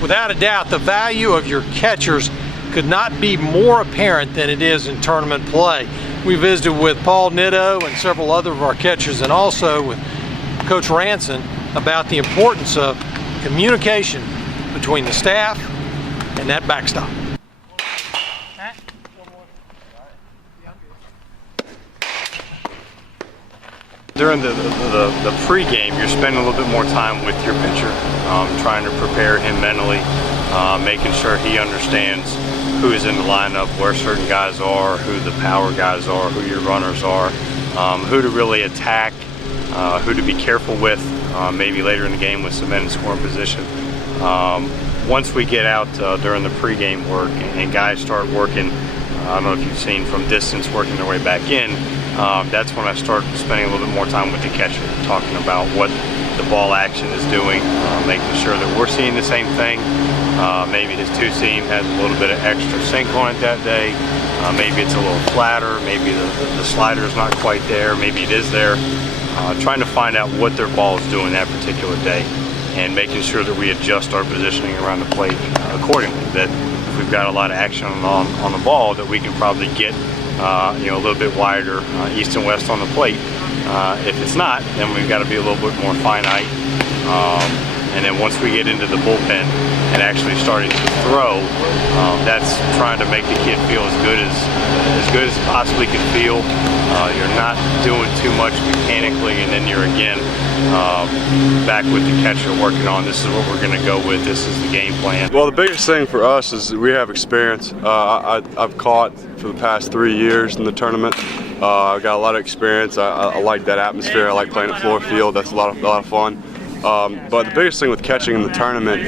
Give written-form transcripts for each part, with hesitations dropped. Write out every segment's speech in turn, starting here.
Without a doubt, the value of your catchers could not be more apparent than it is in tournament play. We visited with Paul Nitto and several other of our catchers, and also with Coach Ranson about the importance of communication between the staff and that backstop. During the pregame, you're spending a little bit more time with your pitcher, trying to prepare him mentally, making sure he understands who is in the lineup, where certain guys are, who the power guys are, who your runners are, who to really attack, who to be careful with, maybe later in the game with some men in scoring position. Once we get out during the pregame work and guys start working, I don't know if you've seen from distance working their way back in, that's when I start spending a little bit more time with the catcher, talking about what the ball action is doing, making sure that we're seeing the same thing. Maybe his two-seam has a little bit of extra sink on it that day. Maybe it's a little flatter. Maybe the slider is not quite there. Maybe it is there. Trying to find out what their ball is doing that particular day, and making sure that we adjust our positioning around the plate accordingly. That if we've got a lot of action on the ball, that we can probably get a little bit wider east and west on the plate. If it's not, then we've got to be a little bit more finite. And then once we get into the bullpen and actually starting to throw, that's trying to make the kid feel as good as possibly can feel. You're not doing too much mechanically, and then you're again back with the catcher working on, this is what we're going to go with, this is the game plan. Well, the biggest thing for us is we have experience. I've caught for the past 3 years in the tournament. I've got a lot of experience. I like that atmosphere. I like playing at floor field. That's a lot of fun. But the biggest thing with catching in the tournament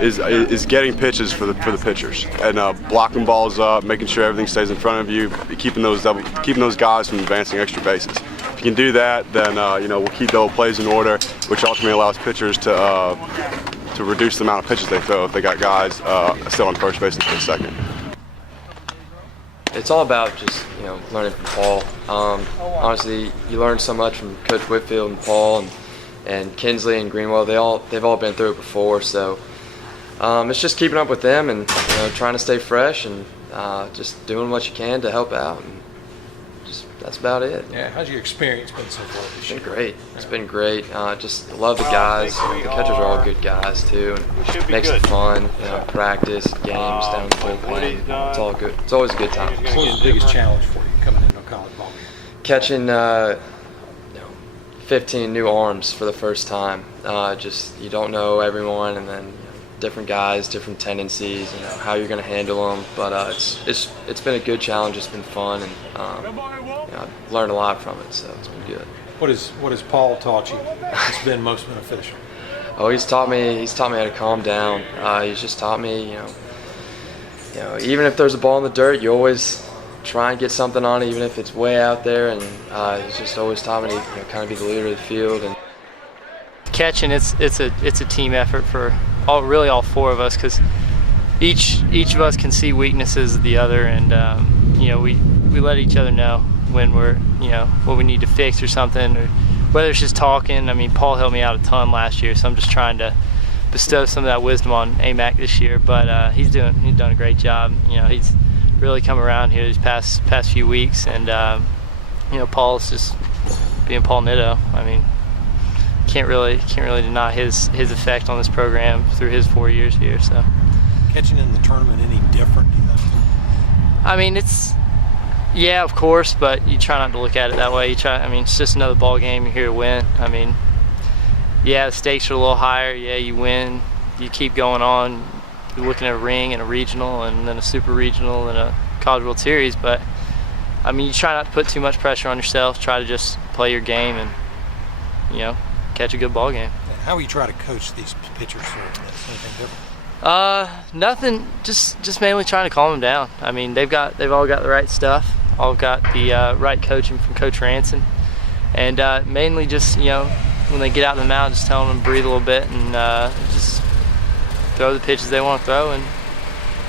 is getting pitches for the pitchers and blocking balls up, making sure everything stays in front of you, keeping those guys from advancing extra bases. If you can do that, then we'll keep double plays in order, which ultimately allows pitchers to reduce the amount of pitches they throw if they got guys still on first base instead of second. It's all about just learning from Paul. Honestly, you learn so much from Coach Whitfield and Paul and Kinsley and Greenwell. They've all been through it before, so it's just keeping up with them and trying to stay fresh and just doing what you can to help out. And that's about it. Yeah, how's your experience been so far this year? It's been great. It's been great. Just love the guys. The catchers are all good guys too, and makes it fun. Practice, games, down the bullpen. It's all good. It's always a good time. What's the biggest challenge for you coming into a college ball game? Catching 15 new arms for the first time. You don't know everyone, and then different guys, different tendencies, how you're going to handle them. But it's been a good challenge. It's been fun, and I've learned a lot from it, so it's been good. What has Paul taught you that's been most beneficial? Oh, he's taught me how to calm down. He's just taught me, even if there's a ball in the dirt, you always try and get something on it, even if it's way out there. And he's just always taught me to kind of be the leader of the field. And catching, it's a team effort for all four of us, because each of us can see weaknesses of the other, and we let each other know when we're what we need to fix or something, or whether it's just talking. I mean, Paul helped me out a ton last year, so I'm just trying to bestow some of that wisdom on AMAC this year. But he's done a great job. He's really come around here these past few weeks, and Paul's just being Paul Nitto. I mean, can't really deny his effect on this program through his 4 years here. So catching in the tournament any different, do you think? I mean, yeah, of course, but you try not to look at it that way. It's just another ball game. You're here to win. I mean, yeah, the stakes are a little higher. Yeah, you win, you keep going on. You're looking at a ring and a regional, and then a super regional and a College World Series. But I mean, you try not to put too much pressure on yourself. Try to just play your game and catch a good ball game. How you try to coach these pitchers? Anything different? Nothing. Just mainly trying to calm them down. I mean, they've all got the right stuff. All got the right coaching from Coach Ranson, and mainly just when they get out in the mound, just telling them to breathe a little bit and just throw the pitches they want to throw and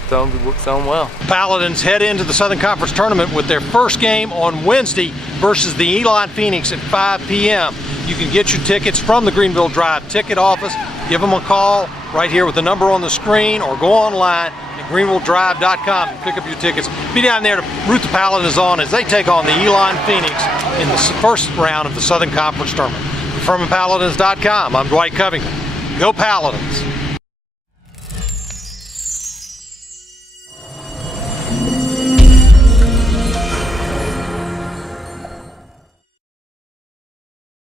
throw them well. Paladins head into the Southern Conference Tournament with their first game on Wednesday versus the Elon Phoenix at 5 p.m. You can get your tickets from the Greenville Drive ticket office. Give them a call right here with the number on the screen, or go online at greenvilledrive.com and pick up your tickets. Be down there to root the Paladins on as they take on the Elon Phoenix in the first round of the Southern Conference Tournament. From Paladins.com, I'm Dwight Covington. Go Paladins!